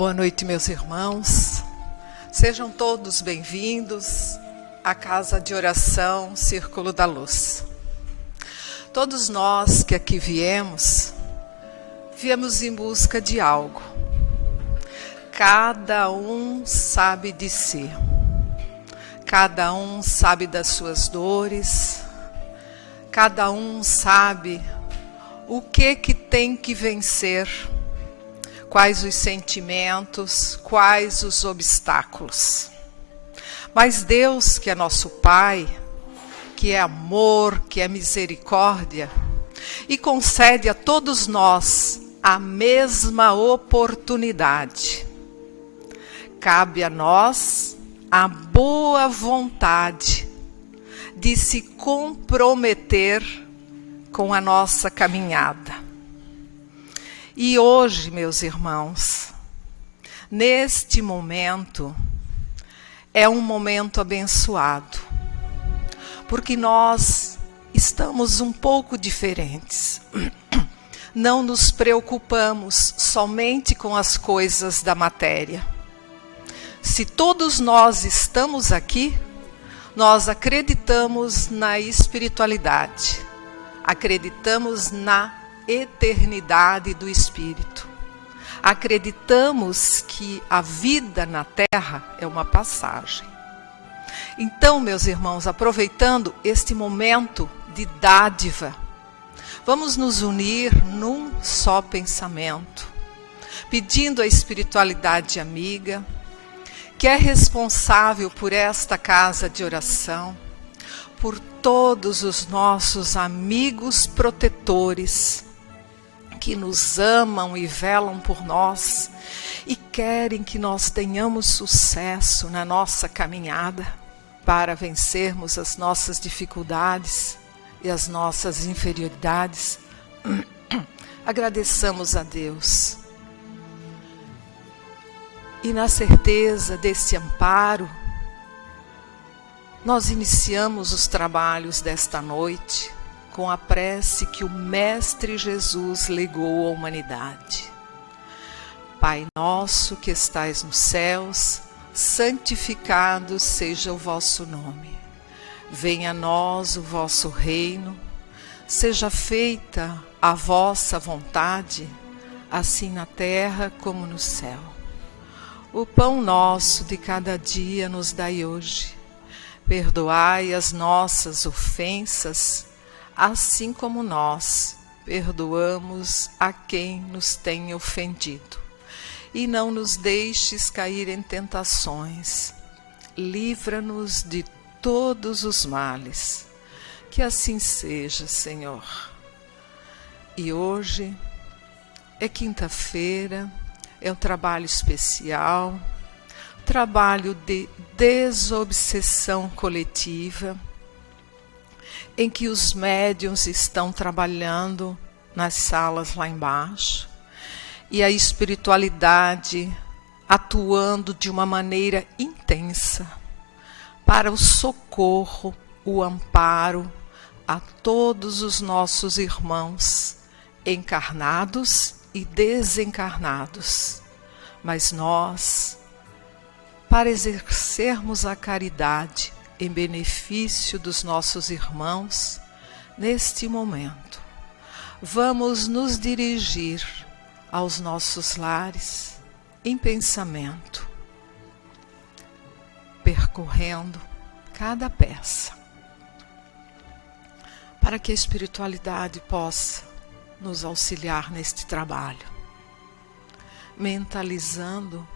Boa noite, meus irmãos. Sejam todos bem-vindos à Casa de Oração Círculo da Luz. Todos nós que aqui viemos em busca de algo. Cada um sabe de si. Cada um sabe das suas dores. Cada um sabe o que tem que vencer. Quais os sentimentos, quais os obstáculos. Mas Deus, que é nosso Pai, que é amor, que é misericórdia, e concede a todos nós a mesma oportunidade. Cabe a nós a boa vontade de se comprometer com a nossa caminhada. E hoje, meus irmãos, neste momento, é um momento abençoado, porque nós estamos um pouco diferentes. Não nos preocupamos somente com as coisas da matéria. Se todos nós estamos aqui, nós acreditamos na espiritualidade, acreditamos na eternidade do Espírito. Acreditamos que a vida na Terra é uma passagem. Então, meus irmãos, aproveitando este momento de dádiva, vamos nos unir num só pensamento, pedindo à espiritualidade amiga, que é responsável por esta casa de oração, por todos os nossos amigos protetores, que nos amam e velam por nós e querem que nós tenhamos sucesso na nossa caminhada para vencermos as nossas dificuldades e as nossas inferioridades. Agradeçamos a Deus. E na certeza desse amparo, nós iniciamos os trabalhos desta noite com a prece que o Mestre Jesus legou à humanidade. Pai nosso que estais nos céus, santificado seja o vosso nome. Venha a nós o vosso reino, seja feita a vossa vontade, assim na terra como no céu. O pão nosso de cada dia nos dai hoje. Perdoai as nossas ofensas, assim como nós perdoamos a quem nos tem ofendido. E não nos deixes cair em tentações. Livra-nos de todos os males. Que assim seja, Senhor. E hoje é quinta-feira, é um trabalho especial, trabalho de desobsessão coletiva, em que os médiuns estão trabalhando nas salas lá embaixo, e a espiritualidade atuando de uma maneira intensa para o socorro, o amparo a todos os nossos irmãos encarnados e desencarnados. Mas nós, para exercermos a caridade em benefício dos nossos irmãos, neste momento, vamos nos dirigir aos nossos lares em pensamento, percorrendo cada peça, para que a espiritualidade possa nos auxiliar neste trabalho, mentalizando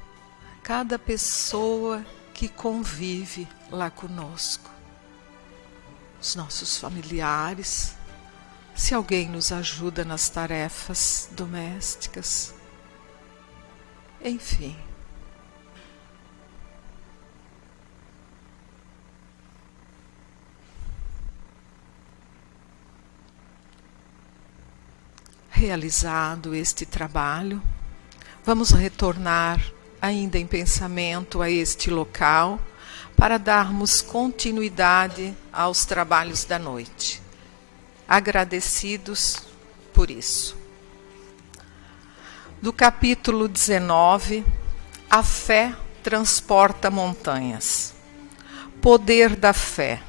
cada pessoa que convive lá conosco, os nossos familiares, se alguém nos ajuda nas tarefas domésticas, enfim. Realizado este trabalho, vamos retornar ainda em pensamento a este local para darmos continuidade aos trabalhos da noite. Agradecidos por isso. Do capítulo 19 A fé transporta montanhas. Poder da fé.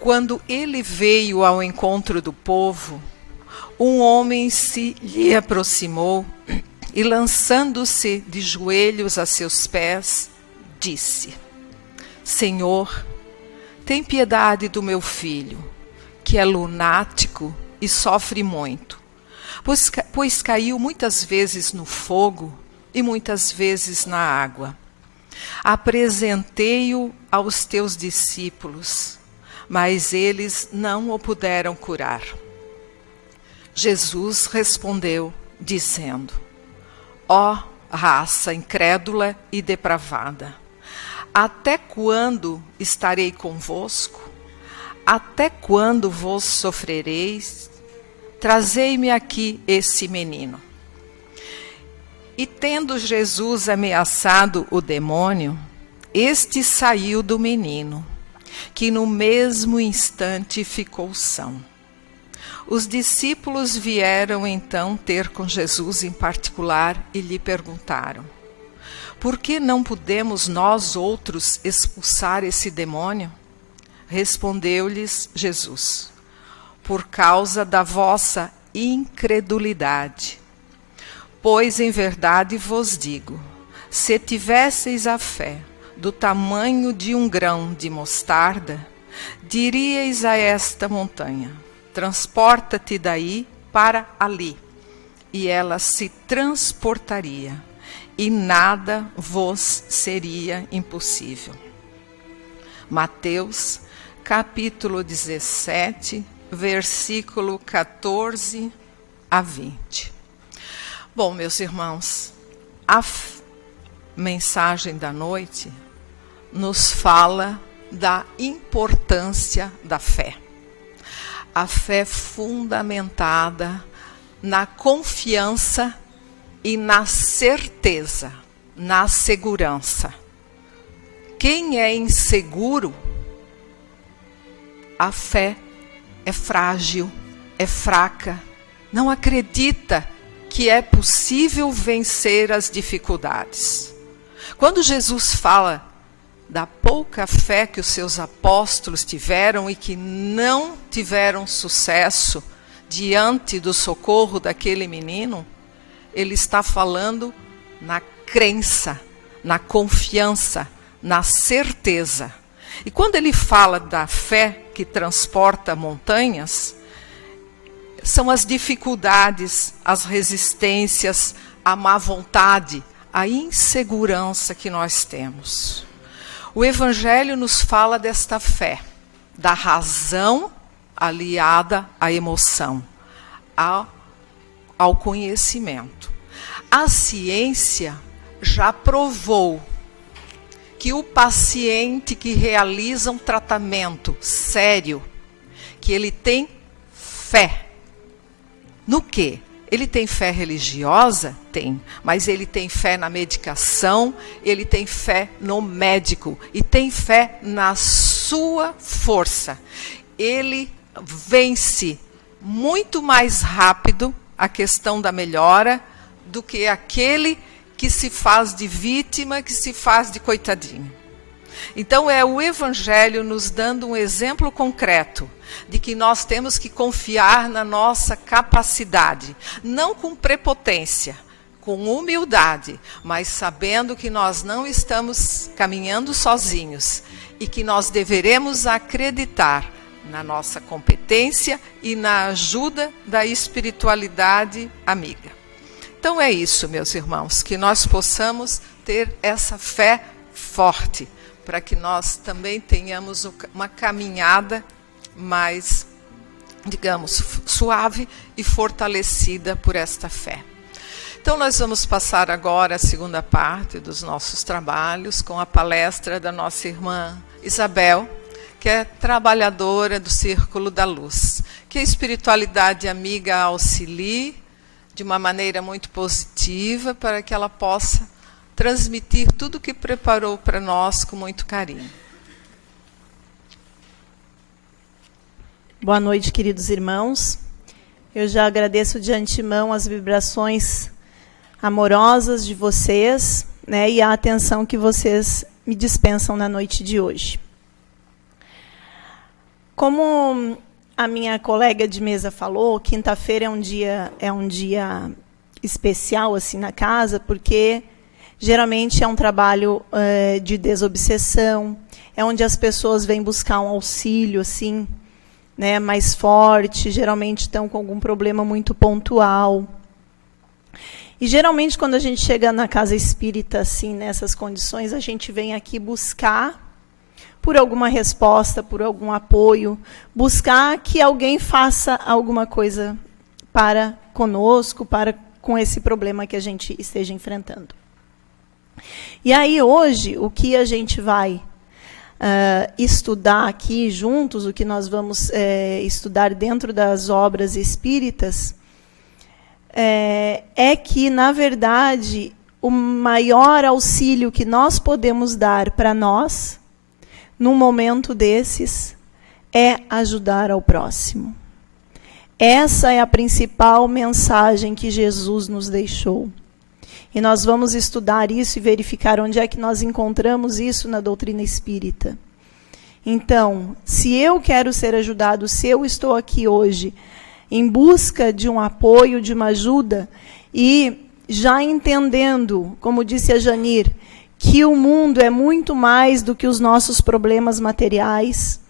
Quando ele veio ao encontro do povo, um homem se lhe aproximou e, lançando-se de joelhos a seus pés, disse: Senhor, tem piedade do meu filho, que é lunático e sofre muito, pois caiu muitas vezes no fogo e muitas vezes na água. Apresentei-o aos teus discípulos, mas eles não o puderam curar. Jesus respondeu, dizendo: Ó raça incrédula e depravada, até quando estarei convosco? Até quando vos sofrereis? Trazei-me aqui esse menino. E tendo Jesus ameaçado o demônio, este saiu do menino, que no mesmo instante ficou são. Os discípulos vieram então ter com Jesus em particular e lhe perguntaram: Por que não podemos nós outros expulsar esse demônio? Respondeu-lhes Jesus: Por causa da vossa incredulidade. Pois em verdade vos digo, se tivesseis a fé do tamanho de um grão de mostarda, diríeis a esta montanha: transporta-te daí para ali, e ela se transportaria, e nada vos seria impossível. Mateus, capítulo 17, versículo 14 a 20. Bom, meus irmãos, a mensagem da noite nos fala da importância da fé. A fé fundamentada na confiança e na certeza, na segurança. Quem é inseguro, a fé é frágil, é fraca, não acredita que é possível vencer as dificuldades. Quando Jesus fala da pouca fé que os seus apóstolos tiveram e que não tiveram sucesso diante do socorro daquele menino, ele está falando na crença, na confiança, na certeza. E quando ele fala da fé que transporta montanhas, são as dificuldades, as resistências, a má vontade, a insegurança que nós temos. O Evangelho nos fala desta fé, da razão aliada à emoção, ao conhecimento. A ciência já provou que o paciente que realiza um tratamento sério, que ele tem fé. No quê? Ele tem fé religiosa? Tem. Mas ele tem fé na medicação, ele tem fé no médico e tem fé na sua força. Ele vence muito mais rápido a questão da melhora do que aquele que se faz de vítima, que se faz de coitadinho. Então é o Evangelho nos dando um exemplo concreto de que nós temos que confiar na nossa capacidade, não com prepotência, com humildade, mas sabendo que nós não estamos caminhando sozinhos e que nós deveremos acreditar na nossa competência e na ajuda da espiritualidade amiga. Então é isso, meus irmãos, que nós possamos ter essa fé forte, para que nós também tenhamos uma caminhada mais, digamos, suave e fortalecida por esta fé. Então nós vamos passar agora a segunda parte dos nossos trabalhos com a palestra da nossa irmã Isabel, que é trabalhadora do Círculo da Luz. Que a espiritualidade amiga auxilie de uma maneira muito positiva para que ela possa transmitir tudo o que preparou para nós com muito carinho. Boa noite, queridos irmãos. Eu já agradeço de antemão as vibrações amorosas de vocês, né, e a atenção que vocês me dispensam na noite de hoje. Como a minha colega de mesa falou, quinta-feira é um dia especial assim na casa, porque geralmente é um trabalho de desobsessão, é onde as pessoas vêm buscar um auxílio assim, né, mais forte, geralmente estão com algum problema muito pontual. E geralmente quando a gente chega na casa espírita assim, nessas condições, a gente vem aqui buscar por alguma resposta, por algum apoio, buscar que alguém faça alguma coisa para conosco, com esse problema que a gente esteja enfrentando. E aí hoje, o que a gente vai estudar aqui juntos, o que nós vamos estudar dentro das obras espíritas, é que, na verdade, o maior auxílio que nós podemos dar para nós, num momento desses, é ajudar ao próximo. Essa é a principal mensagem que Jesus nos deixou. E nós vamos estudar isso e verificar onde é que nós encontramos isso na doutrina espírita. Então, se eu quero ser ajudado, se eu estou aqui hoje em busca de um apoio, de uma ajuda, e já entendendo, como disse a Janir, que o mundo é muito mais do que os nossos problemas materiais,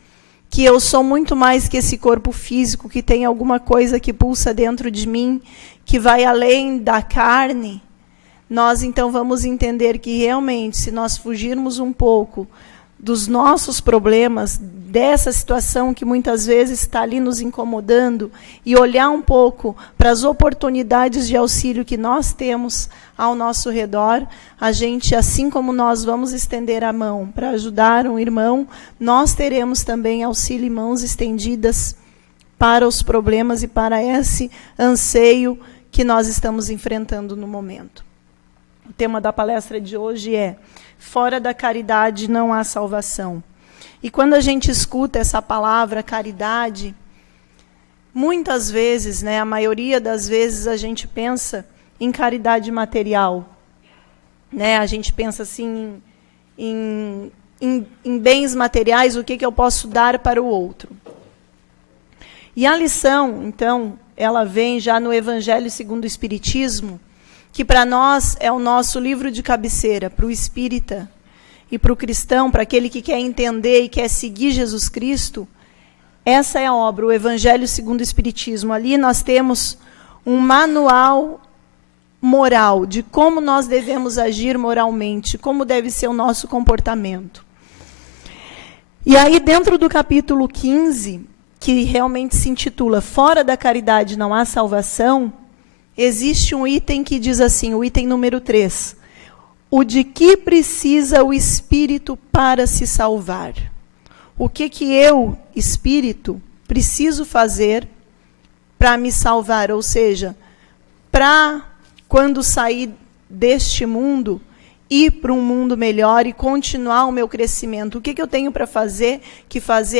que eu sou muito mais que esse corpo físico, que tem alguma coisa que pulsa dentro de mim, que vai além da carne, nós então vamos entender que realmente, se nós fugirmos um pouco dos nossos problemas, dessa situação que muitas vezes está ali nos incomodando, e olhar um pouco para as oportunidades de auxílio que nós temos ao nosso redor, a gente, assim como nós vamos estender a mão para ajudar um irmão, nós teremos também auxílio e mãos estendidas para os problemas e para esse anseio que nós estamos enfrentando no momento. O tema da palestra de hoje é: fora da caridade não há salvação. E quando a gente escuta essa palavra caridade, muitas vezes, né, a maioria das vezes, a gente pensa em caridade material. Né? A gente pensa assim em bens materiais, o que eu posso dar para o outro. E a lição, então, ela vem já no Evangelho segundo o Espiritismo, que para nós é o nosso livro de cabeceira, para o espírita e para o cristão, para aquele que quer entender e quer seguir Jesus Cristo. Essa é a obra, o Evangelho segundo o Espiritismo. Ali nós temos um manual moral de como nós devemos agir moralmente, como deve ser o nosso comportamento. E aí, dentro do capítulo 15, que realmente se intitula Fora da Caridade não há salvação, existe um item que diz assim, o item número 3, o de que precisa o espírito para se salvar? O que eu, espírito, preciso fazer para me salvar? Ou seja, para, quando sair deste mundo, ir para um mundo melhor e continuar o meu crescimento. O que eu tenho para fazer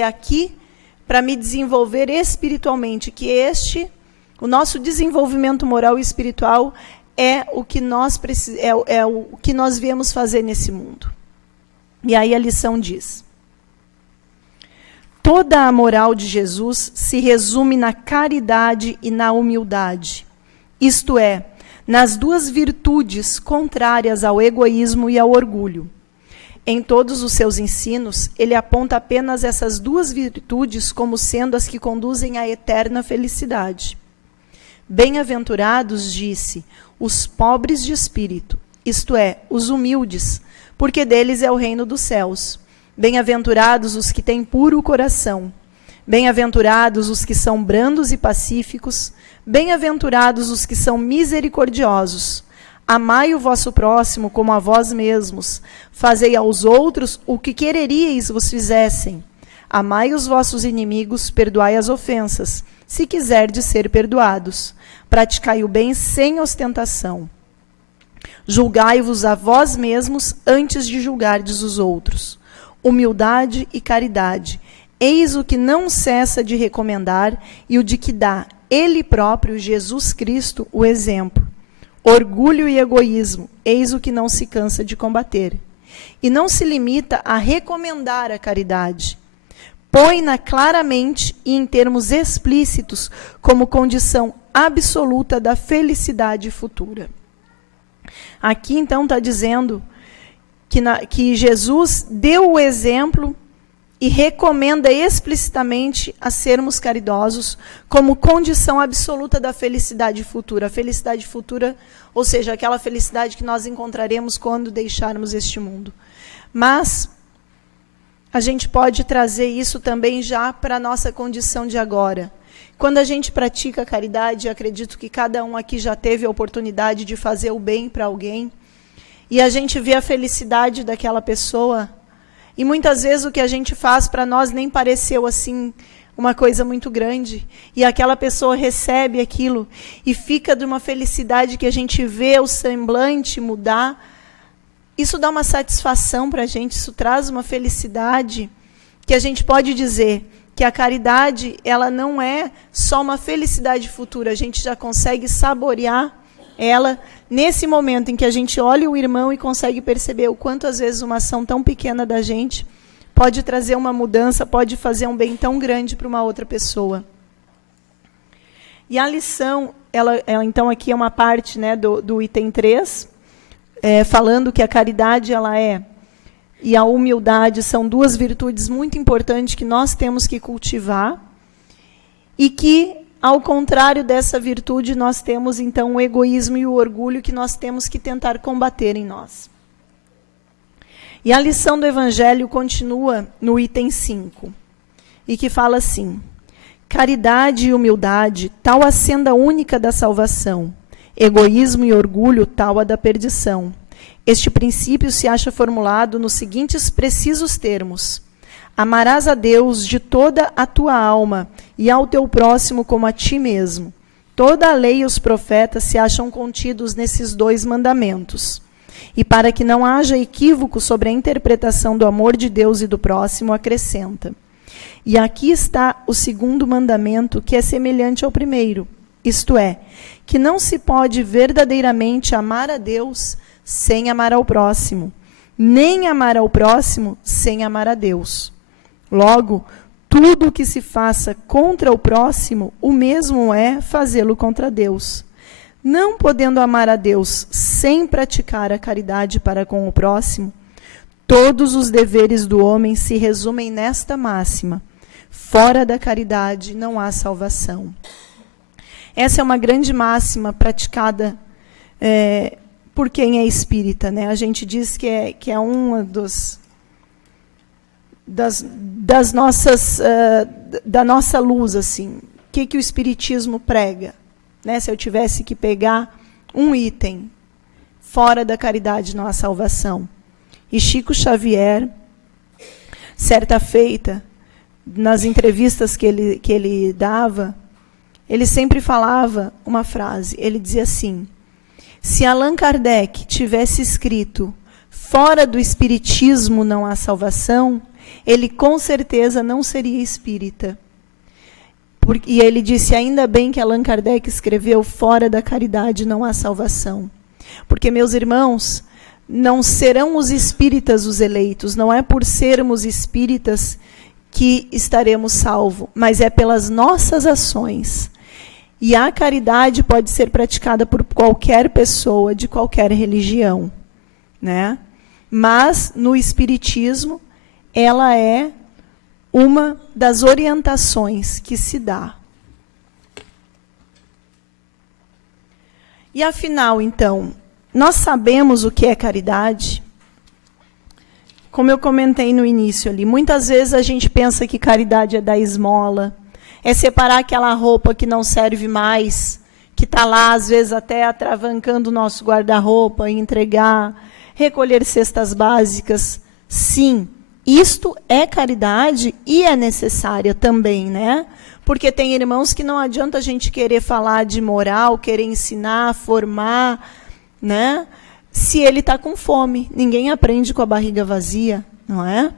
aqui para me desenvolver espiritualmente? Que o nosso desenvolvimento moral e espiritual é o que nós o que nós viemos fazer nesse mundo. E aí a lição diz: toda a moral de Jesus se resume na caridade e na humildade. Isto é, nas duas virtudes contrárias ao egoísmo e ao orgulho. Em todos os seus ensinos, ele aponta apenas essas duas virtudes como sendo as que conduzem à eterna felicidade. Bem-aventurados, disse, os pobres de espírito, isto é, os humildes, porque deles é o reino dos céus. Bem-aventurados os que têm puro coração. Bem-aventurados os que são brandos e pacíficos. Bem-aventurados os que são misericordiosos. Amai o vosso próximo como a vós mesmos. Fazei aos outros o que quereríeis vos fizessem. Amai os vossos inimigos, perdoai as ofensas, se quiserdes ser perdoados. Praticai o bem sem ostentação. Julgai-vos a vós mesmos antes de julgardes os outros. Humildade e caridade. Eis o que não cessa de recomendar e o de que dá Ele próprio, Jesus Cristo, o exemplo. orgulho e egoísmo, eis o que não se cansa de combater. E não se limita a recomendar a caridade. Põe-na claramente e em termos explícitos como condição absoluta da felicidade futura. Aqui, então, está dizendo que Jesus deu o exemplo e recomenda explicitamente a sermos caridosos como condição absoluta da felicidade futura. A felicidade futura, ou seja, aquela felicidade que nós encontraremos quando deixarmos este mundo. Mas a gente pode trazer isso também já para a nossa condição de agora. Quando a gente pratica a caridade, acredito que cada um aqui já teve a oportunidade de fazer o bem para alguém, e a gente vê a felicidade daquela pessoa, e muitas vezes o que a gente faz para nós nem pareceu assim uma coisa muito grande, e aquela pessoa recebe aquilo e fica de uma felicidade que a gente vê o semblante mudar. Isso dá uma satisfação para a gente, isso traz uma felicidade que a gente pode dizer que a caridade, ela não é só uma felicidade futura, a gente já consegue saborear ela nesse momento em que a gente olha o irmão e consegue perceber o quanto às vezes uma ação tão pequena da gente pode trazer uma mudança, pode fazer um bem tão grande para uma outra pessoa. E a lição, ela então aqui é uma parte, né, do item 3, falando que a caridade ela e a humildade são duas virtudes muito importantes que nós temos que cultivar, e que, ao contrário dessa virtude, nós temos, então, o egoísmo e o orgulho que nós temos que tentar combater em nós. E a lição do Evangelho continua no item 5, e que fala assim: caridade e humildade, tal a senda única da salvação, egoísmo e orgulho, tal a da perdição. Este princípio se acha formulado nos seguintes precisos termos: amarás a Deus de toda a tua alma e ao teu próximo como a ti mesmo. Toda a lei e os profetas se acham contidos nesses dois mandamentos. E para que não haja equívoco sobre a interpretação do amor de Deus e do próximo, acrescenta: e aqui está o segundo mandamento, que é semelhante ao primeiro, isto é, que não se pode verdadeiramente amar a Deus sem amar ao próximo, nem amar ao próximo sem amar a Deus. Logo, tudo o que se faça contra o próximo, o mesmo é fazê-lo contra Deus. Não podendo amar a Deus sem praticar a caridade para com o próximo, todos os deveres do homem se resumem nesta máxima: fora da caridade não há salvação. Essa é uma grande máxima praticada por quem é espírita, né? A gente diz que é uma das nossas da nossa luz, assim. O que o espiritismo prega, né? Se eu tivesse que pegar um item: fora da caridade não há salvação. E Chico Xavier, certa feita, nas entrevistas que ele dava, ele sempre falava uma frase. Ele dizia assim: se Allan Kardec tivesse escrito fora do espiritismo não há salvação, ele com certeza não seria espírita. E ele disse: ainda bem que Allan Kardec escreveu fora da caridade não há salvação. Porque, meus irmãos, não serão os espíritas os eleitos, não é por sermos espíritas que estaremos salvos, mas é pelas nossas ações. E a caridade pode ser praticada por qualquer pessoa, de qualquer religião, né? Mas, no espiritismo, ela é uma das orientações que se dá. E, afinal, então, nós sabemos o que é caridade? Como eu comentei no início ali, muitas vezes a gente pensa que caridade é dar esmola, é separar aquela roupa que não serve mais, que está lá, às vezes, até atravancando o nosso guarda-roupa, e entregar, recolher cestas básicas. Sim, isto é caridade e é necessária também, né? Porque tem irmãos que não adianta a gente querer falar de moral, querer ensinar, formar, né? Se ele está com fome. Ninguém aprende com a barriga vazia, não é?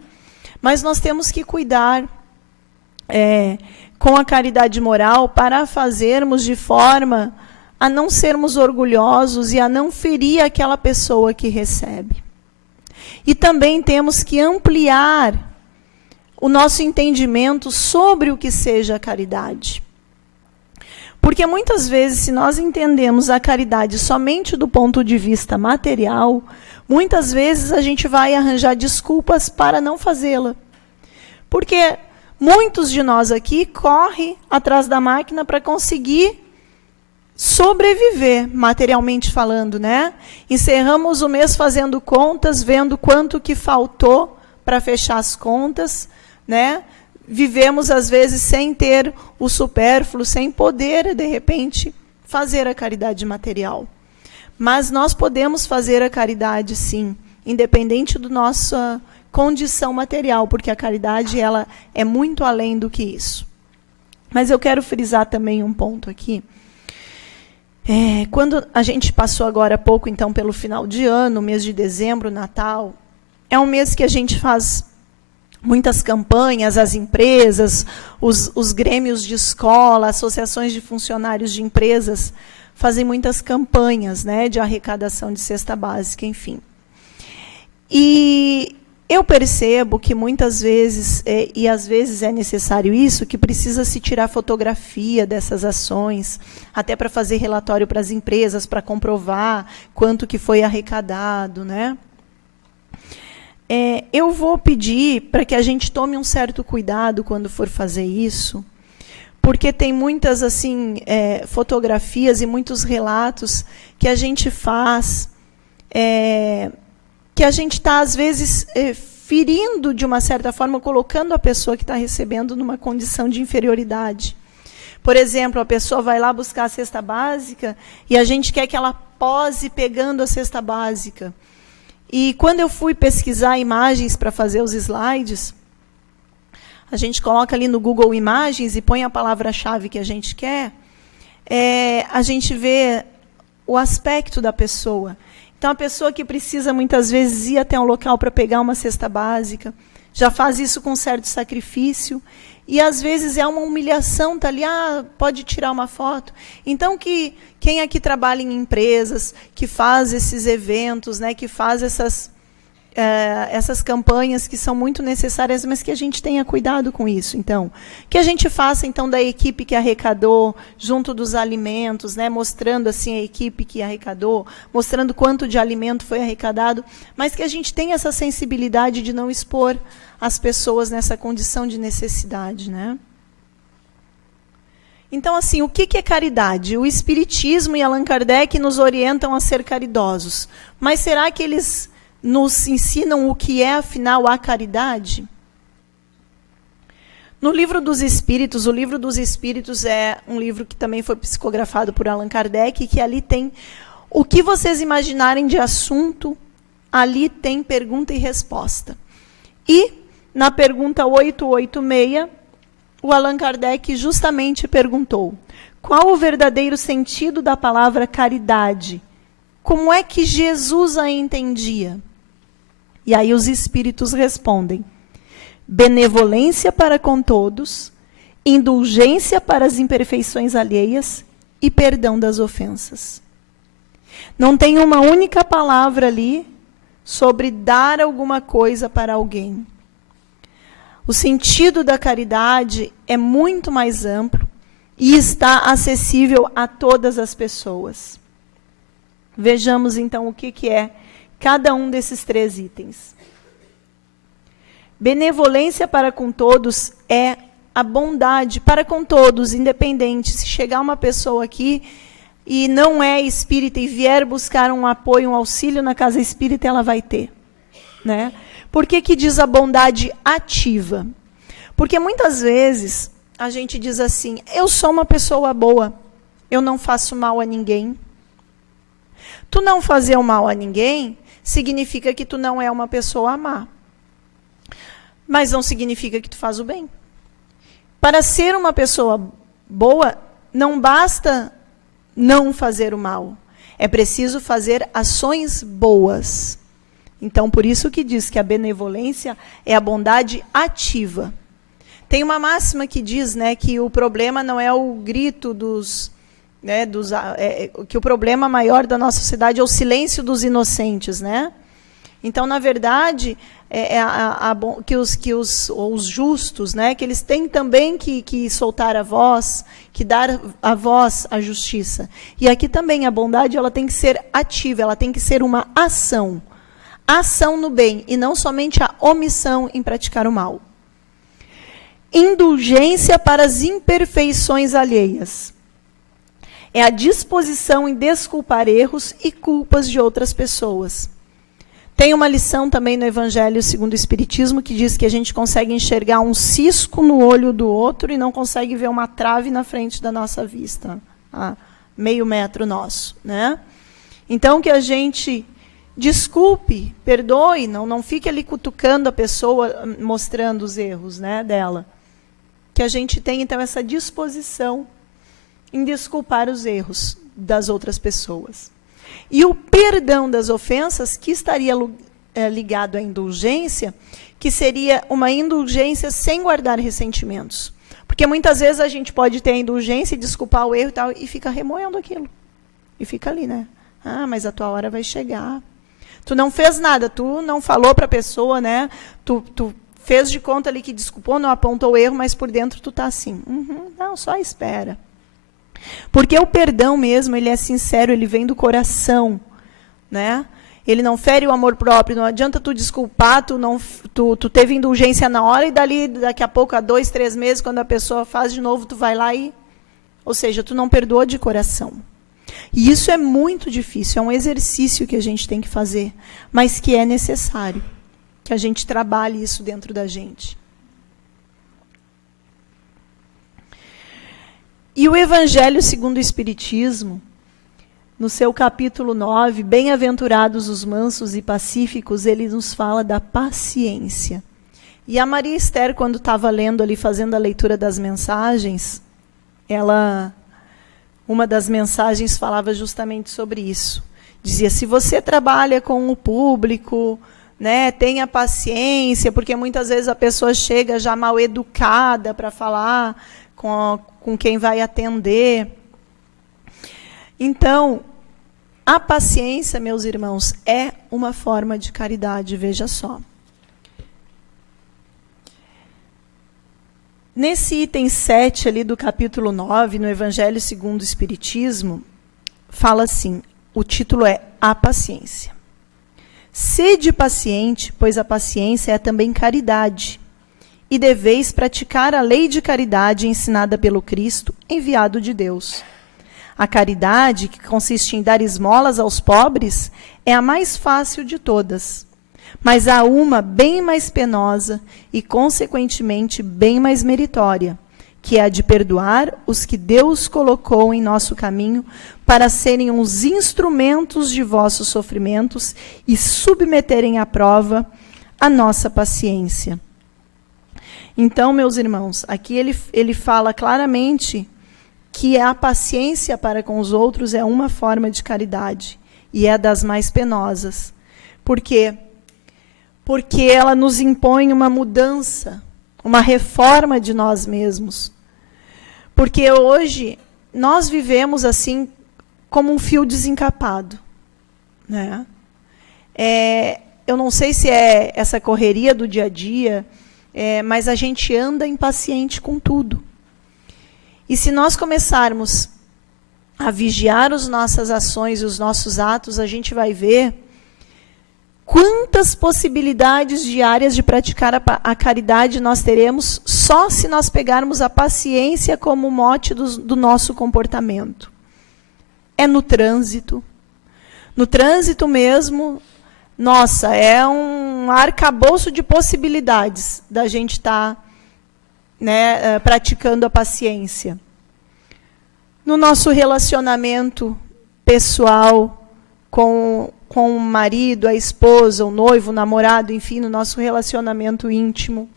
Mas nós temos que cuidar com a caridade moral para fazermos de forma a não sermos orgulhosos e a não ferir aquela pessoa que recebe. E também temos que ampliar o nosso entendimento sobre o que seja a caridade. Porque muitas vezes, se nós entendemos a caridade somente do ponto de vista material, muitas vezes a gente vai arranjar desculpas para não fazê-la. Porque muitos de nós aqui correm atrás da máquina para conseguir sobreviver, materialmente falando, né? Encerramos o mês fazendo contas, vendo quanto que faltou para fechar as contas, né? Vivemos, às vezes, sem ter o supérfluo, sem poder, de repente, fazer a caridade material. Mas nós podemos fazer a caridade, sim, independente da nossa condição material, porque a caridade ela é muito além do que isso. Mas eu quero frisar também um ponto aqui. Quando a gente passou agora há pouco, então, pelo final de ano, mês de dezembro, Natal, é um mês que a gente faz muitas campanhas, as empresas, os grêmios de escola, associações de funcionários de empresas, fazem muitas campanhas, né, de arrecadação de cesta básica, enfim. E eu percebo que muitas vezes, e às vezes é necessário isso, que precisa se tirar fotografia dessas ações, até para fazer relatório para as empresas, para comprovar quanto que foi arrecadado, né? Eu vou pedir para que a gente tome um certo cuidado quando for fazer isso, porque tem muitas assim, fotografias e muitos relatos que a gente faz, que a gente está, às vezes, ferindo, de uma certa forma, colocando a pessoa que está recebendo numa condição de inferioridade. Por exemplo, a pessoa vai lá buscar a cesta básica e a gente quer que ela pose pegando a cesta básica. E quando eu fui pesquisar imagens para fazer os slides, a gente coloca ali no Google Imagens e põe a palavra-chave que a gente quer, a gente vê o aspecto da pessoa. Então, a pessoa que precisa, muitas vezes, ir até um local para pegar uma cesta básica, já faz isso com certo sacrifício, e, às vezes, é uma humilhação, está ali, pode tirar uma foto. Então, quem aqui trabalha em empresas, que faz esses eventos, né, que faz essas campanhas que são muito necessárias, mas que a gente tenha cuidado com isso. Então, que a gente faça, então, da equipe que arrecadou, junto dos alimentos, né, mostrando assim a equipe que arrecadou, mostrando quanto de alimento foi arrecadado, mas que a gente tenha essa sensibilidade de não expor as pessoas nessa condição de necessidade, né? Então, assim, o que é caridade? O Espiritismo e Allan Kardec nos orientam a ser caridosos, mas será que eles nos ensinam o que é, afinal, a caridade? No Livro dos Espíritos, o Livro dos Espíritos é um livro que também foi psicografado por Allan Kardec, que ali tem o que vocês imaginarem de assunto, ali tem pergunta e resposta. E, na pergunta 886, o Allan Kardec justamente perguntou: qual o verdadeiro sentido da palavra caridade? Como é que Jesus a entendia? E aí os espíritos respondem: benevolência para com todos, indulgência para as imperfeições alheias e perdão das ofensas. Não tem uma única palavra ali sobre dar alguma coisa para alguém. O sentido da caridade é muito mais amplo e está acessível a todas as pessoas. Vejamos, então, o que é cada um desses 3 itens. Benevolência para com todos é a bondade para com todos, independente. Se chegar uma pessoa aqui e não é espírita e vier buscar um apoio, um auxílio na casa espírita, ela vai ter, né? Por que diz a bondade ativa? Porque muitas vezes a gente diz assim: eu sou uma pessoa boa, eu não faço mal a ninguém. Tu não fazer o mal a ninguém significa que tu não é uma pessoa má. Mas não significa que tu faz o bem. Para ser uma pessoa boa, não basta não fazer o mal. É preciso fazer ações boas. Então, por isso que diz que a benevolência é a bondade ativa. Tem uma máxima que diz, né, que o problema não é o grito né, que o problema maior da nossa sociedade é o silêncio dos inocentes, né? Então, na verdade, que os justos, né, que eles têm também que soltar a voz, que dar a voz à justiça. E aqui também a bondade, ela tem que ser ativa, ela tem que ser uma ação. Ação no bem, e não somente a omissão em praticar o mal. Indulgência para as imperfeições alheias. É a disposição em desculpar erros e culpas de outras pessoas. Tem uma lição também no Evangelho segundo o Espiritismo que diz que a gente consegue enxergar um cisco no olho do outro e não consegue ver uma trave na frente da nossa vista, a meio metro nosso, né? Então, que a gente desculpe, perdoe, não fique ali cutucando a pessoa, mostrando os erros, né, dela. Que a gente tenha, então, essa disposição em desculpar os erros das outras pessoas. E o perdão das ofensas, que estaria ligado à indulgência, que seria uma indulgência sem guardar ressentimentos. Porque muitas vezes a gente pode ter a indulgência e desculpar o erro e tal, e fica remoendo aquilo. E fica ali, né? Ah, mas a tua hora vai chegar. Tu não fez nada, tu não falou para a pessoa, né? Tu fez de conta ali que desculpou, não apontou o erro, mas por dentro tu tá assim. Não, só espera. Porque o perdão mesmo, ele é sincero, ele vem do coração, né? Ele não fere o amor próprio, não adianta tu desculpar, tu teve indulgência na hora e daqui a pouco, há 2, 3 meses, quando a pessoa faz de novo, tu vai lá e... Ou seja, tu não perdoa de coração. E isso é muito difícil, é um exercício que a gente tem que fazer, mas que é necessário, que a gente trabalhe isso dentro da gente. E o Evangelho segundo o Espiritismo, no seu capítulo 9, Bem-aventurados os mansos e pacíficos, ele nos fala da paciência. E a Maria Esther, quando estava lendo ali, fazendo a leitura das mensagens, uma das mensagens falava justamente sobre isso. Dizia, se você trabalha com o público, né, tenha paciência, porque muitas vezes a pessoa chega já mal educada para falar com quem vai atender. Então, a paciência, meus irmãos, é uma forma de caridade, veja só. Nesse item 7 ali do capítulo 9, no Evangelho segundo o Espiritismo, fala assim, o título é A Paciência. Sede paciente, pois a paciência é também caridade, e deveis praticar a lei de caridade ensinada pelo Cristo, enviado de Deus. A caridade, que consiste em dar esmolas aos pobres, é a mais fácil de todas. Mas há uma bem mais penosa e, consequentemente, bem mais meritória, que é a de perdoar os que Deus colocou em nosso caminho para serem os instrumentos de vossos sofrimentos e submeterem à prova a nossa paciência. Então, meus irmãos, aqui ele fala claramente que a paciência para com os outros é uma forma de caridade e é das mais penosas. Por quê? Porque ela nos impõe uma mudança, uma reforma de nós mesmos. Porque hoje nós vivemos assim como um fio desencapado, né? Eu não sei se é essa correria do dia a dia, mas a gente anda impaciente com tudo. E se nós começarmos a vigiar as nossas ações e os nossos atos, a gente vai ver quantas possibilidades diárias de praticar a caridade nós teremos só se nós pegarmos a paciência como mote do nosso comportamento. É no trânsito. No trânsito mesmo, nossa, é um arcabouço de possibilidades da gente estar praticando a paciência. No nosso relacionamento pessoal com o marido, a esposa, o noivo, o namorado, enfim, no nosso relacionamento íntimo.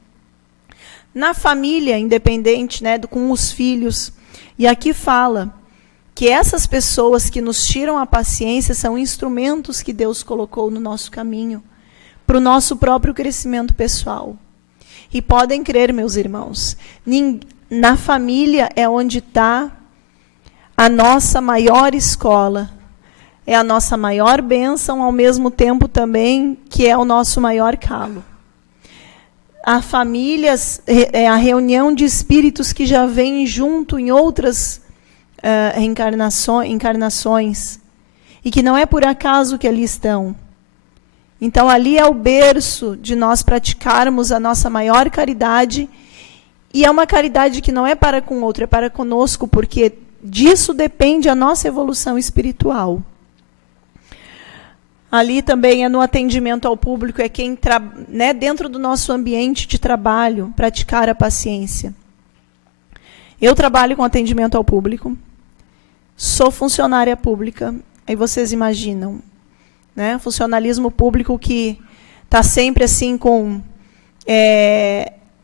Na família, independente, com os filhos. E aqui fala que essas pessoas que nos tiram a paciência são instrumentos que Deus colocou no nosso caminho para o nosso próprio crescimento pessoal. E podem crer, meus irmãos, na família é onde está a nossa maior escola, é a nossa maior bênção, ao mesmo tempo também que é o nosso maior calo. A família é a reunião de espíritos que já vêm junto em outras encarnações, e que não é por acaso que ali estão. Então, ali é o berço de nós praticarmos a nossa maior caridade, e é uma caridade que não é para com o outro, é para conosco, porque disso depende a nossa evolução espiritual. Ali também é no atendimento ao público, é quem, dentro do nosso ambiente de trabalho, praticar a paciência. Eu trabalho com atendimento ao público, sou funcionária pública, aí vocês imaginam, né? Funcionalismo público que está sempre assim com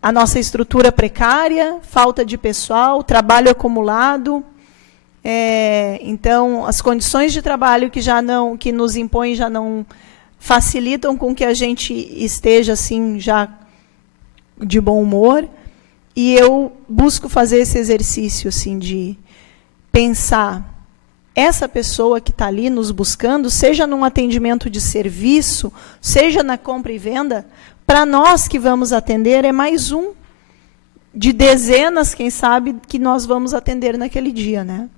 a nossa estrutura precária, falta de pessoal, trabalho acumulado. Então, as condições de trabalho que nos impõem já não facilitam com que a gente esteja assim já de bom humor. E eu busco fazer esse exercício assim, de pensar essa pessoa que está ali nos buscando, seja num atendimento de serviço, seja na compra e venda, para nós que vamos atender, é mais um de dezenas, quem sabe, que nós vamos atender naquele dia, né?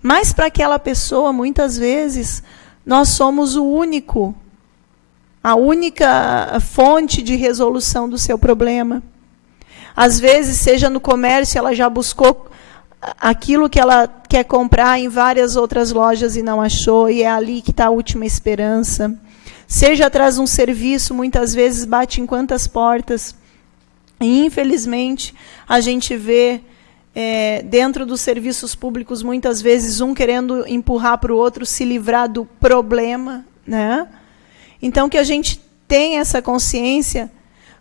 Mas para aquela pessoa, muitas vezes, nós somos a única fonte de resolução do seu problema. Às vezes, seja no comércio, ela já buscou aquilo que ela quer comprar em várias outras lojas e não achou, e é ali que está a última esperança. Seja atrás de um serviço, muitas vezes bate em quantas portas. E, infelizmente, a gente vê dentro dos serviços públicos, muitas vezes, um querendo empurrar para o outro se livrar do problema, né? Então, que a gente tenha essa consciência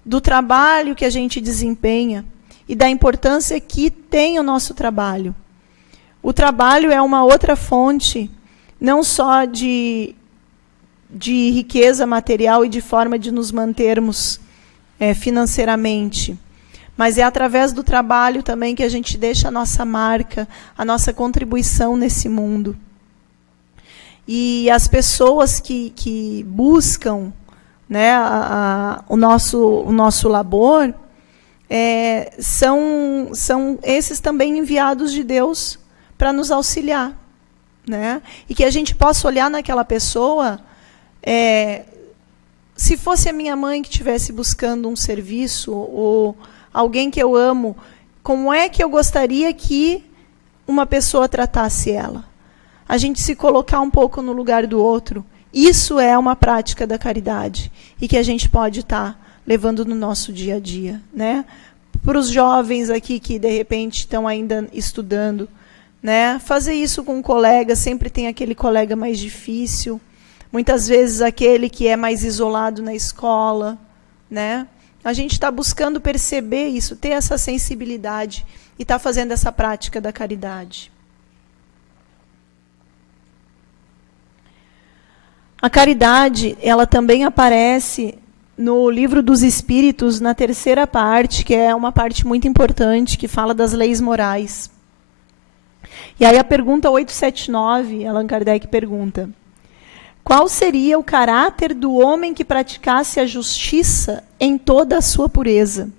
do trabalho que a gente desempenha e da importância que tem o nosso trabalho. O trabalho é uma outra fonte, não só de riqueza material e de forma de nos mantermos financeiramente, mas é através do trabalho também que a gente deixa a nossa marca, a nossa contribuição nesse mundo. E as pessoas que buscam, né, o nosso labor, são esses também enviados de Deus para nos auxiliar, né? E que a gente possa olhar naquela pessoa, se fosse a minha mãe que estivesse buscando um serviço, ou alguém que eu amo, como é que eu gostaria que uma pessoa tratasse ela? A gente se colocar um pouco no lugar do outro, isso é uma prática da caridade, e que a gente pode estar levando no nosso dia a dia, né? Para os jovens aqui que, de repente, estão ainda estudando, né? Fazer isso com um colega, sempre tem aquele colega mais difícil, muitas vezes aquele que é mais isolado na escola, né? A gente está buscando perceber isso, ter essa sensibilidade e está fazendo essa prática da caridade. A caridade, ela também aparece no Livro dos Espíritos, na terceira parte, que é uma parte muito importante, que fala das leis morais. E aí a pergunta 879, Allan Kardec pergunta: qual seria o caráter do homem que praticasse a justiça em toda a sua pureza?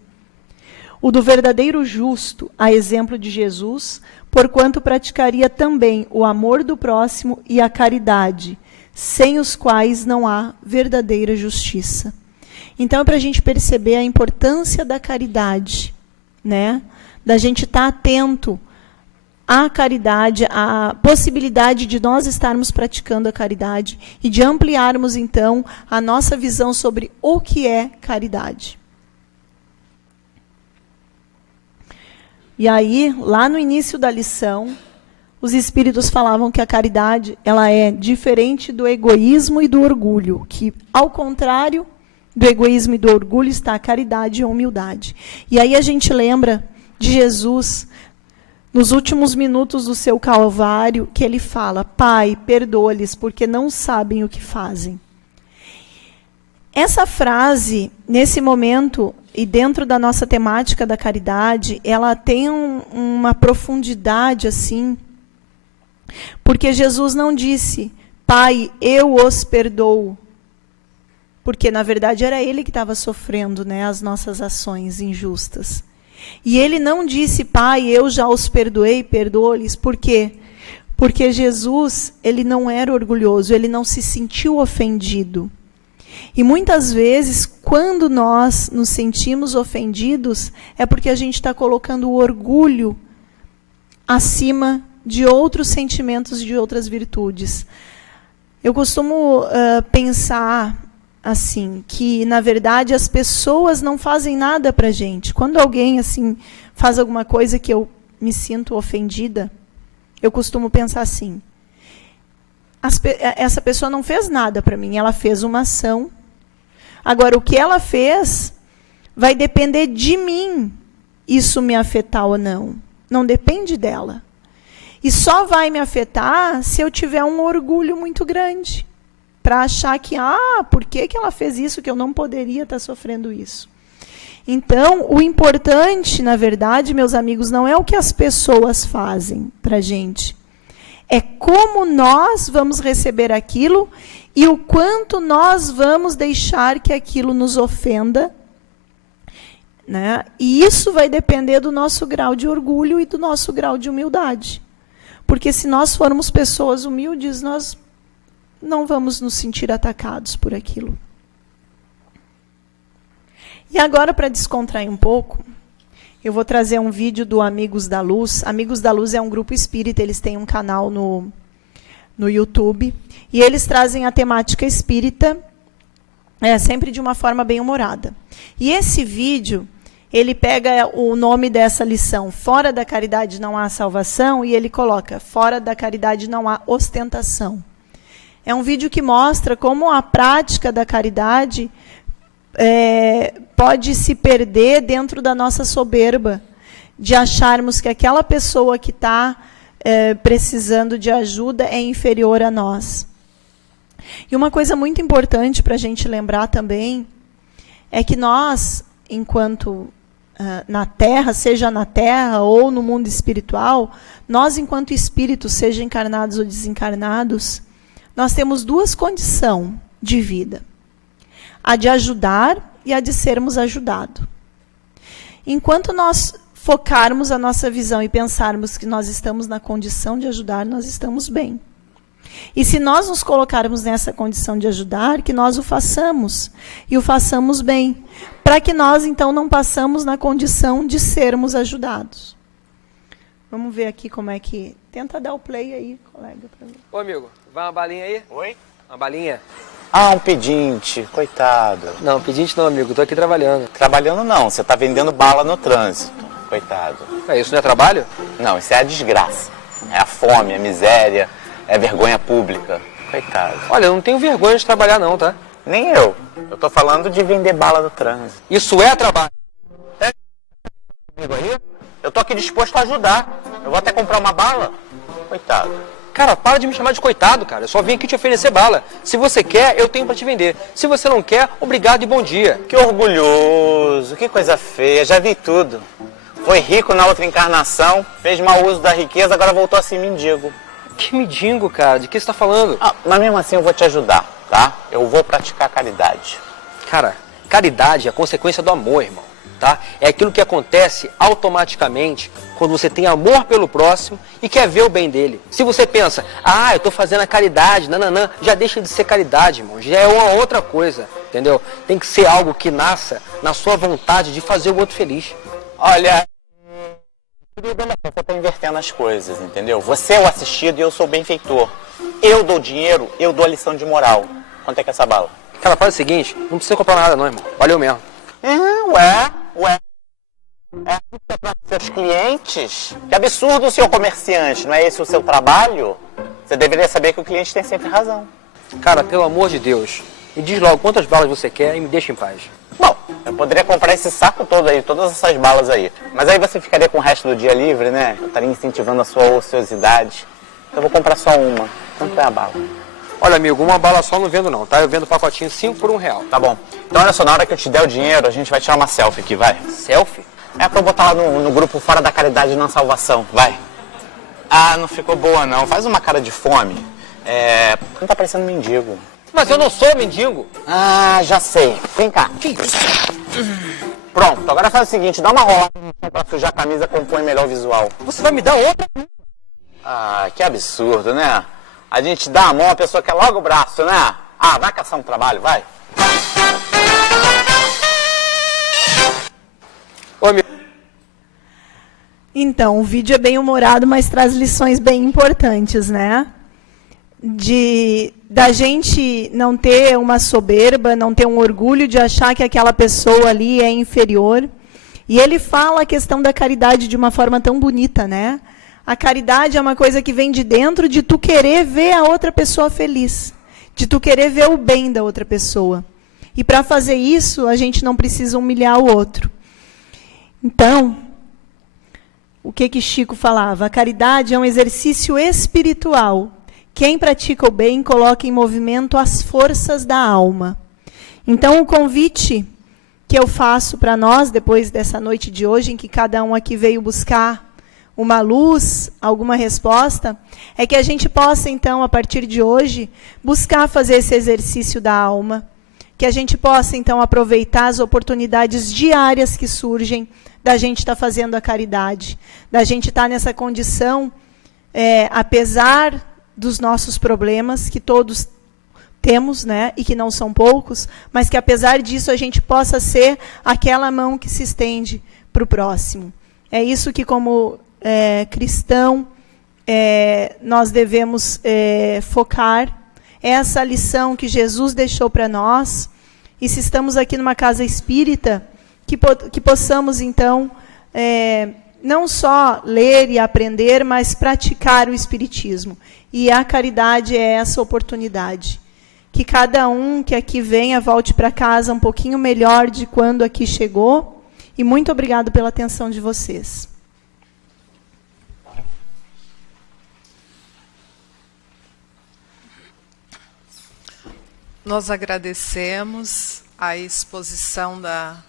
O do verdadeiro justo, a exemplo de Jesus, porquanto praticaria também o amor do próximo e a caridade, sem os quais não há verdadeira justiça. Então, é para a gente perceber a importância da caridade, né? Da gente estar atento à caridade, à possibilidade de nós estarmos praticando a caridade e de ampliarmos, então, a nossa visão sobre o que é caridade. E aí, lá no início da lição, os espíritos falavam que a caridade, ela é diferente do egoísmo e do orgulho, que, ao contrário do egoísmo e do orgulho, está a caridade e a humildade. E aí a gente lembra de Jesus, nos últimos minutos do seu Calvário, que ele fala: Pai, perdoa-lhes, porque não sabem o que fazem. Essa frase, nesse momento, e dentro da nossa temática da caridade, ela tem uma profundidade, assim, Porque Jesus não disse, Pai, eu os perdoo. Porque, na verdade, era Ele que estava sofrendo, né, as nossas ações injustas. E Ele não disse, Pai, eu já os perdoei, perdoa-lhes. Por quê? Porque Jesus, Ele não era orgulhoso, Ele não se sentiu ofendido. E muitas vezes, quando nós nos sentimos ofendidos, é porque a gente está colocando o orgulho acima de outros sentimentos, de outras virtudes. Eu costumo pensar assim, que na verdade as pessoas não fazem nada para a gente. Quando alguém assim faz alguma coisa que eu me sinto ofendida, eu costumo pensar assim, essa pessoa não fez nada para mim, ela fez uma ação. Agora, o que ela fez vai depender de mim, isso me afetar ou não. Não depende dela. E só vai me afetar se eu tiver um orgulho muito grande. Para achar que, por que ela fez isso, que eu não poderia estar sofrendo isso. Então, o importante, na verdade, meus amigos, não é o que as pessoas fazem para a gente. É como nós vamos receber aquilo e o quanto nós vamos deixar que aquilo nos ofenda, né? E isso vai depender do nosso grau de orgulho e do nosso grau de humildade. Porque se nós formos pessoas humildes, nós não vamos nos sentir atacados por aquilo. E agora, para descontrair um pouco, eu vou trazer um vídeo do Amigos da Luz. Amigos da Luz é um grupo espírita, eles têm um canal no YouTube, e eles trazem a temática espírita, sempre de uma forma bem humorada. E esse vídeo, ele pega o nome dessa lição, Fora da Caridade Não Há Salvação, e ele coloca, Fora da Caridade Não Há Ostentação. É um vídeo que mostra como a prática da caridade pode se perder dentro da nossa soberba, de acharmos que aquela pessoa que está precisando de ajuda é inferior a nós. E uma coisa muito importante para a gente lembrar também é que nós, enquanto na Terra, seja na Terra ou no mundo espiritual, nós, enquanto espíritos, seja encarnados ou desencarnados, nós temos duas condições de vida. A de ajudar e a de sermos ajudados. Enquanto nós focarmos a nossa visão e pensarmos que nós estamos na condição de ajudar, nós estamos bem. E se nós nos colocarmos nessa condição de ajudar, que nós o façamos, e o façamos bem, para que nós, então, não passamos na condição de sermos ajudados. Vamos ver aqui como é que... Tenta dar o play aí, colega. Pra mim. Ô, amigo, vai uma balinha aí? Oi? Uma balinha? Um pedinte, coitado. Não, pedinte não, amigo, tô aqui trabalhando. Trabalhando não, você tá vendendo bala no trânsito, coitado. Isso não é trabalho? Não, isso é a desgraça. É a fome, a miséria, é a vergonha pública. Coitado. Olha, eu não tenho vergonha de trabalhar não, tá? Nem eu. Eu tô falando de vender bala no trânsito. Isso é trabalho. Amigo aí? Eu tô aqui disposto a ajudar. Eu vou até comprar uma bala. Coitado. Cara, para de me chamar de coitado, cara. Eu só vim aqui te oferecer bala. Se você quer, eu tenho pra te vender. Se você não quer, obrigado e bom dia. Que orgulhoso, que coisa feia, já vi tudo. Foi rico na outra encarnação, fez mau uso da riqueza, agora voltou a ser mendigo. Que mendigo, cara? De que você tá falando? Mas mesmo assim eu vou te ajudar, tá? Eu vou praticar caridade. Cara, caridade é a consequência do amor, irmão. Tá? É aquilo que acontece automaticamente quando você tem amor pelo próximo e quer ver o bem dele. Se você pensa, eu estou fazendo a caridade, nananã, já deixa de ser caridade, irmão. Já é uma outra coisa, entendeu? Tem que ser algo que nasça na sua vontade de fazer o outro feliz. Olha, você está invertendo as coisas, entendeu? Você é o assistido e eu sou o benfeitor. Eu dou dinheiro, eu dou a lição de moral. Quanto é que é essa bala? Cara, faz o seguinte, não precisa comprar nada não, irmão. Valeu mesmo. Ué. É para seus clientes? Que absurdo o seu comerciante, não é esse o seu trabalho? Você deveria saber que o cliente tem sempre razão. Cara, pelo amor de Deus, me diz logo quantas balas você quer e me deixa em paz. Bom, eu poderia comprar esse saco todo aí, todas essas balas aí. Mas aí você ficaria com o resto do dia livre, né? Eu estaria incentivando a sua ociosidade. Então eu vou comprar só uma. Quanto é a bala? Olha, amigo, uma bala só não vendo não, tá? Eu vendo pacotinho 5 por R$1. Tá bom. Então olha só, na hora que eu te der o dinheiro, a gente vai tirar uma selfie aqui, vai. Selfie? É pra eu botar lá no grupo Fora da Caridade Não Há Salvação, vai. Ah, não ficou boa não. Faz uma cara de fome. Não tá parecendo mendigo. Mas eu não sou mendigo. Ah, já sei. Vem cá. Pronto, agora faz o seguinte, dá uma rola pra sujar a camisa, compõe melhor o visual. Você vai me dar outra? Ah, que absurdo, né? A gente dá a mão, a pessoa quer logo o braço, né? Ah, vai caçar um trabalho, vai. Ô, meu... Então, o vídeo é bem humorado, mas traz lições bem importantes, né? Da gente não ter uma soberba, não ter um orgulho de achar que aquela pessoa ali é inferior. E ele fala a questão da caridade de uma forma tão bonita, né? A caridade é uma coisa que vem de dentro de tu querer ver a outra pessoa feliz, de tu querer ver o bem da outra pessoa. E para fazer isso, a gente não precisa humilhar o outro. Então, o que Chico falava? A caridade é um exercício espiritual. Quem pratica o bem coloca em movimento as forças da alma. Então, o convite que eu faço para nós, depois dessa noite de hoje, em que cada um aqui veio buscar uma luz, alguma resposta, é que a gente possa, então, a partir de hoje, buscar fazer esse exercício da alma, que a gente possa, então, aproveitar as oportunidades diárias que surgem da gente estar fazendo a caridade, da gente estar nessa condição, apesar dos nossos problemas, que todos temos, né, e que não são poucos, mas que, apesar disso, a gente possa ser aquela mão que se estende para o próximo. É isso que, como cristão, nós devemos focar. Essa lição que Jesus deixou para nós, e se estamos aqui numa casa espírita, que possamos, então, não só ler e aprender, mas praticar o espiritismo. E a caridade é essa oportunidade. Que cada um que aqui venha volte para casa um pouquinho melhor de quando aqui chegou. E muito obrigado pela atenção de vocês. Nós agradecemos a exposição da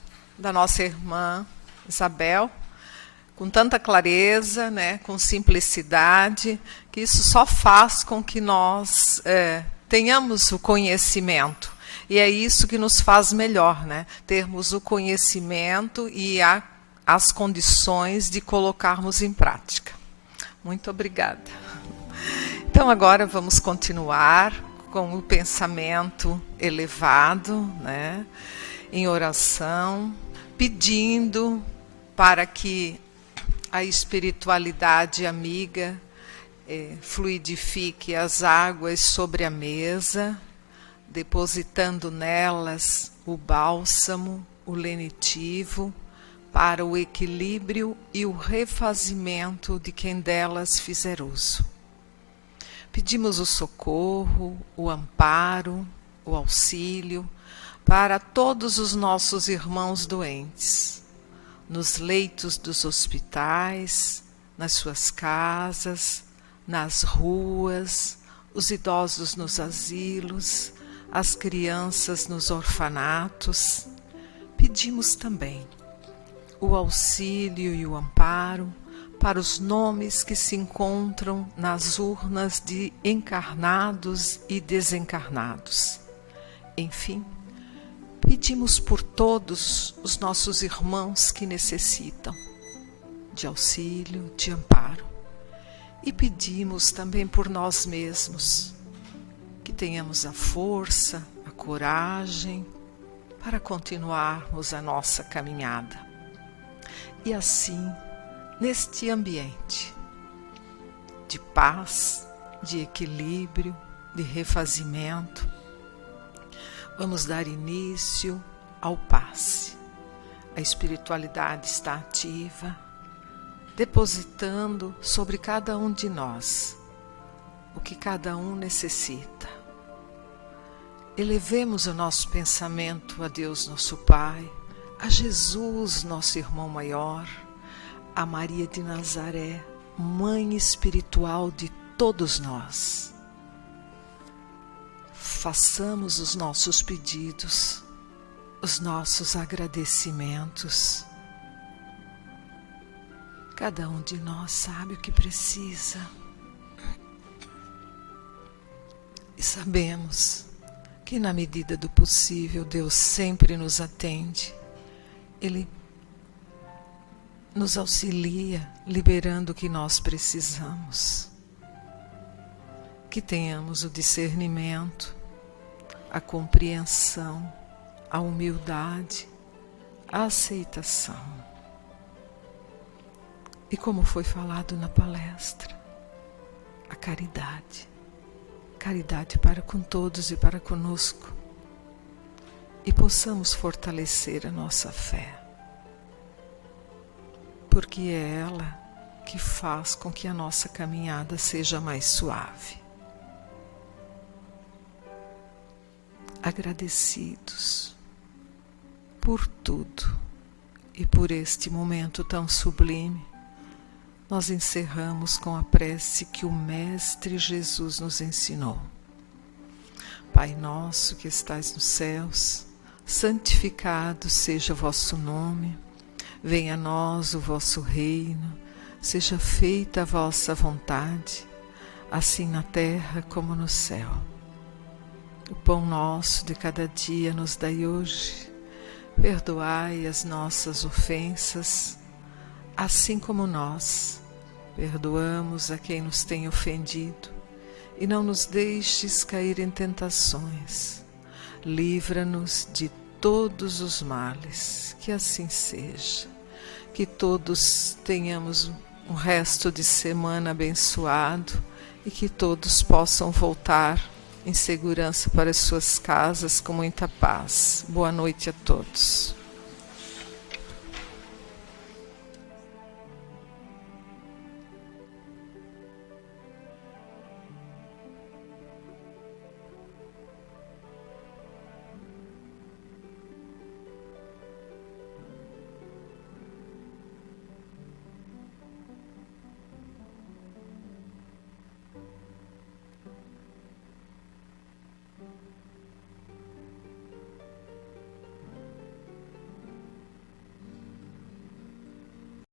nossa irmã Isabel, com tanta clareza, né, com simplicidade, que isso só faz com que nós tenhamos o conhecimento. E é isso que nos faz melhor, né? Termos o conhecimento e as condições de colocarmos em prática. Muito obrigada. Então, agora vamos continuar com o pensamento elevado, né, em oração, pedindo para que a espiritualidade amiga fluidifique as águas sobre a mesa, depositando nelas o bálsamo, o lenitivo, para o equilíbrio e o refazimento de quem delas fizer uso. Pedimos o socorro, o amparo, o auxílio para todos os nossos irmãos doentes, nos leitos dos hospitais, nas suas casas, nas ruas, os idosos nos asilos, as crianças nos orfanatos. Pedimos também o auxílio e o amparo para os nomes que se encontram nas urnas de encarnados e desencarnados. Enfim, pedimos por todos os nossos irmãos que necessitam de auxílio, de amparo. E pedimos também por nós mesmos, que tenhamos a força, a coragem para continuarmos a nossa caminhada. E assim, neste ambiente de paz, de equilíbrio, de refazimento, vamos dar início ao passe. A espiritualidade está ativa, depositando sobre cada um de nós o que cada um necessita. Elevemos o nosso pensamento a Deus nosso Pai, a Jesus nosso irmão maior, a Maria de Nazaré, mãe espiritual de todos nós. Façamos os nossos pedidos, os nossos agradecimentos. Cada um de nós sabe o que precisa. E sabemos que na medida do possível Deus sempre nos atende. Ele nos auxilia, liberando o que nós precisamos. Que tenhamos o discernimento, a compreensão, a humildade, a aceitação. E como foi falado na palestra, a caridade. Caridade para com todos e para conosco. E possamos fortalecer a nossa fé. Porque é ela que faz com que a nossa caminhada seja mais suave. Agradecidos por tudo e por este momento tão sublime, nós encerramos com a prece que o Mestre Jesus nos ensinou. Pai nosso que estais nos céus, santificado seja o vosso nome, venha a nós o vosso reino, seja feita a vossa vontade, assim na terra como no céu. O pão nosso de cada dia nos dai hoje, perdoai as nossas ofensas, assim como nós perdoamos a quem nos tem ofendido, e não nos deixes cair em tentações. Livra-nos de todos os males, que assim seja. Que todos tenhamos um resto de semana abençoado e que todos possam voltar em segurança para as suas casas com muita paz. Boa noite a todos.